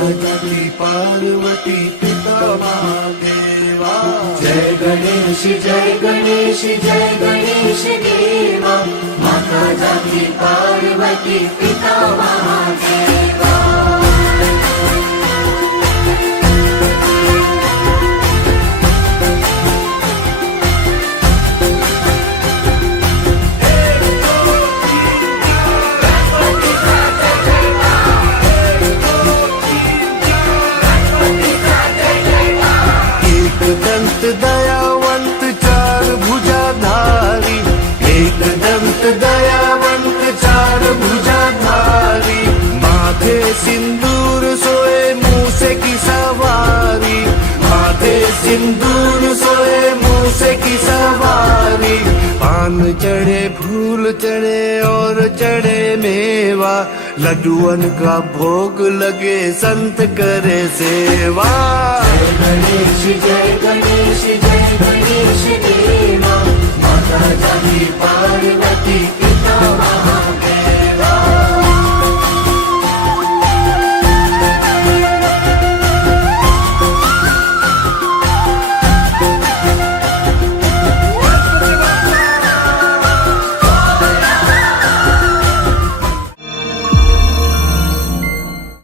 जाती पार्वती पिता महादेवा। जय गणेश जय गणेश जय गणेश देवा। माता जाती पार्वती पिता महादेवा। दंत दयावंत चार भुजाधारी, एक दंत दयावंत चार भुजाधारी। माथे सिंदूर सोए मूसे की सवारी, माथे सिंदूर सोए मूसे की सवारी। पान चढ़े फूल चढ़े और चढ़े मेवा, लड्डुअन का भोग लगे संत करे सेवा। जय गणेश जय गणेश जय गणेश देवा। माता जाती पार्वती पिता महादेवा।